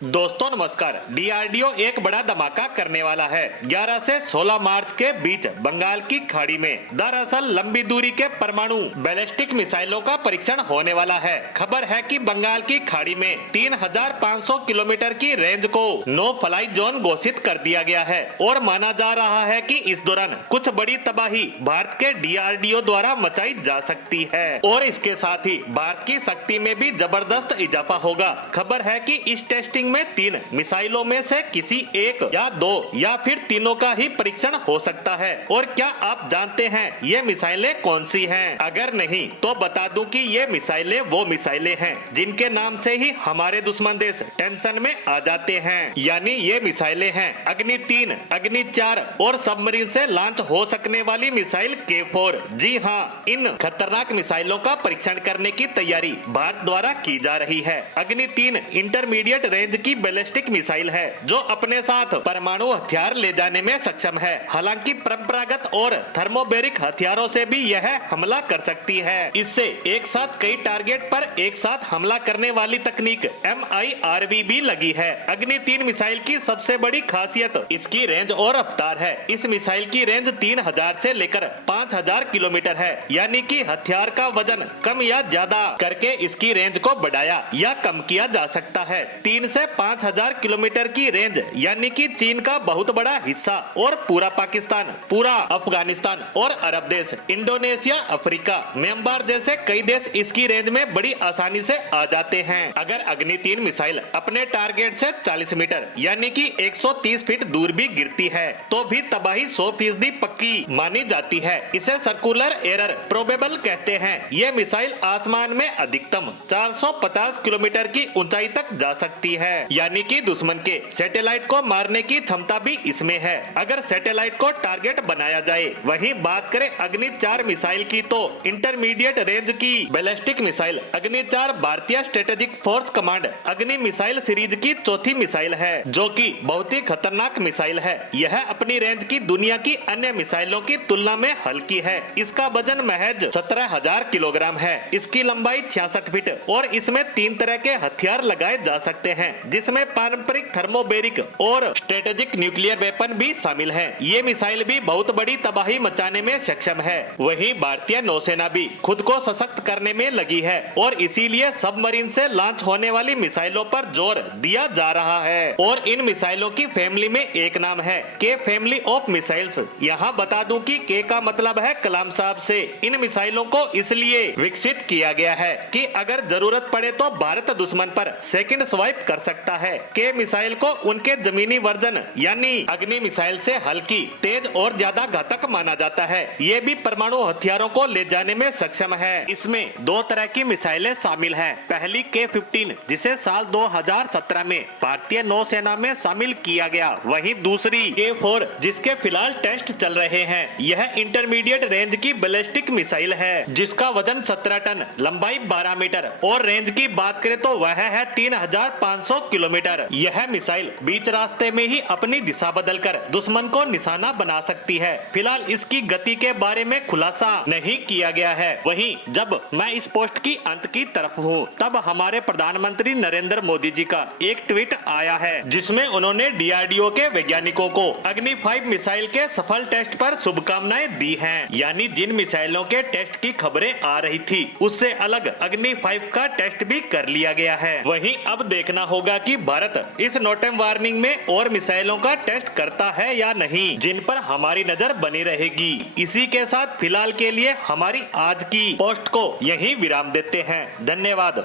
दोस्तों नमस्कार। डीआरडीओ एक बड़ा धमाका करने वाला है। 11 से 16 मार्च के बीच बंगाल की खाड़ी में दरअसल लंबी दूरी के परमाणु बैलिस्टिक मिसाइलों का परीक्षण होने वाला है। खबर है कि बंगाल की खाड़ी में 3500 किलोमीटर की रेंज को नो फ्लाई जोन घोषित कर दिया गया है और माना जा रहा है कि इस दौरान कुछ बड़ी तबाही भारत के डीआरडीओ द्वारा मचाई जा सकती है और इसके साथ ही भारत की शक्ति में भी जबरदस्त इजाफा होगा। खबर है कि इस टेस्टिंग में 3 मिसाइलों में से किसी एक या 2 या फिर तीनों का ही परीक्षण हो सकता है। और क्या आप जानते हैं ये मिसाइलें कौन सी हैं? अगर नहीं तो बता दूं कि ये मिसाइलें वो मिसाइलें हैं जिनके नाम से ही हमारे दुश्मन देश टेंशन में आ जाते हैं। यानी ये मिसाइलें हैं अग्नि 3, अग्नि 4 और सबमरीन से लॉन्च हो सकने वाली मिसाइल K4। जी हाँ, इन खतरनाक मिसाइलों का परीक्षण करने की तैयारी भारत द्वारा की जा रही है। अग्नि 3 इंटरमीडिएट रेंज की बैलिस्टिक मिसाइल है जो अपने साथ परमाणु हथियार ले जाने में सक्षम है। हालांकि परंपरागत और थर्मोबैरिक हथियारों से भी यह हमला कर सकती है। इससे एक साथ कई टारगेट पर एक साथ हमला करने वाली तकनीक MIRV भी लगी है। अग्नि 3 मिसाइल की सबसे बड़ी खासियत इसकी रेंज और रफ्तार है। इस मिसाइल की रेंज 3000 से लेकर 5000 किलोमीटर है, यानी कि हथियार का वजन कम या ज्यादा करके इसकी रेंज को बढ़ाया या कम किया जा सकता है। 3 से 5000 किलोमीटर की रेंज यानी कि चीन का बहुत बड़ा हिस्सा और पूरा पाकिस्तान, पूरा अफगानिस्तान और अरब देश, इंडोनेशिया, अफ्रीका, म्यांमार जैसे कई देश इसकी रेंज में बड़ी आसानी से आ जाते हैं। अगर अग्नि 3 मिसाइल अपने टारगेट से 40 मीटर यानी कि 130 फीट दूर भी गिरती है तो भी तबाही 100% पक्की मानी जाती है। इसे सर्कुलर एरर प्रोबेबल कहते हैं। ये मिसाइल आसमान में अधिकतम 450 किलोमीटर की ऊंचाई तक जा सकती है, यानी कि दुश्मन के सैटेलाइट को मारने की क्षमता भी इसमें है अगर सैटेलाइट को टारगेट बनाया जाए। वहीं बात करें अग्नि 4 मिसाइल की तो इंटरमीडिएट रेंज की बैलिस्टिक मिसाइल अग्नि 4 भारतीय स्ट्रेटेजिक फोर्स कमांड अग्नि मिसाइल सीरीज की चौथी मिसाइल है जो कि बहुत ही खतरनाक मिसाइल है। यह अपनी रेंज की दुनिया की अन्य मिसाइलों की तुलना में हल्की है। इसका वजन महज 17000 किलोग्राम है। इसकी लंबाई 66 फीट और इसमें 3 तरह के हथियार लगाए जा सकते हैं जिसमें पारंपरिक थर्मोबैरिक और स्ट्रेटेजिक न्यूक्लियर वेपन भी शामिल हैं। ये मिसाइल भी बहुत बड़ी तबाही मचाने में सक्षम है। वहीं भारतीय नौसेना भी खुद को सशक्त करने में लगी है और इसीलिए सबमरीन से लॉन्च होने वाली मिसाइलों पर जोर दिया जा रहा है। और इन मिसाइलों की फैमिली में एक नाम है K फैमिली ऑफ मिसाइल्स। यहाँ बता दूं कि K का मतलब है कलाम साहब से। इन मिसाइलों को इसलिए विकसित किया गया है कि अगर जरूरत पड़े तो भारत दुश्मन पर सेकंड स्वाइप कर सकता है। K मिसाइल को उनके जमीनी वर्जन यानी अग्नि मिसाइल से हल्की, तेज और ज्यादा घातक माना जाता है। ये भी परमाणु हथियारों को ले जाने में सक्षम है। इसमें 2 तरह की मिसाइलें शामिल हैं। पहली K-15 जिसे साल 2017 में भारतीय नौसेना में शामिल किया गया। वहीं दूसरी K4 जिसके फिलहाल टेस्ट चल रहे हैं। यह इंटरमीडिएट रेंज की बैलिस्टिक मिसाइल है जिसका वजन 17 टन, लंबाई 12 मीटर और रेंज की बात करें तो वह है 3500 किलोमीटर। यह मिसाइल बीच रास्ते में ही अपनी दिशा बदलकर दुश्मन को निशाना बना सकती है। फिलहाल इसकी गति के बारे में खुलासा नहीं किया गया है। वहीं जब मैं इस पोस्ट की अंत की तरफ हूँ तब हमारे प्रधानमंत्री नरेंद्र मोदी जी का एक ट्वीट आया है जिसमें उन्होंने डीआरडीओ के वैज्ञानिकों को अग्नि 5 मिसाइल के सफल टेस्ट पर शुभकामनाएं दी हैं। यानी जिन मिसाइलों के टेस्ट की खबरें आ रही थी उससे अलग अग्नि 5 का टेस्ट भी कर लिया गया है। वहीं अब देखना होगा कि भारत इस नोटम वार्निंग में और मिसाइलों का टेस्ट करता है या नहीं, जिन पर हमारी नजर बनी रहेगी। इसी के साथ फिलहाल के लिए हमारी आज की पोस्ट को यहीं विराम देते हैं। धन्यवाद।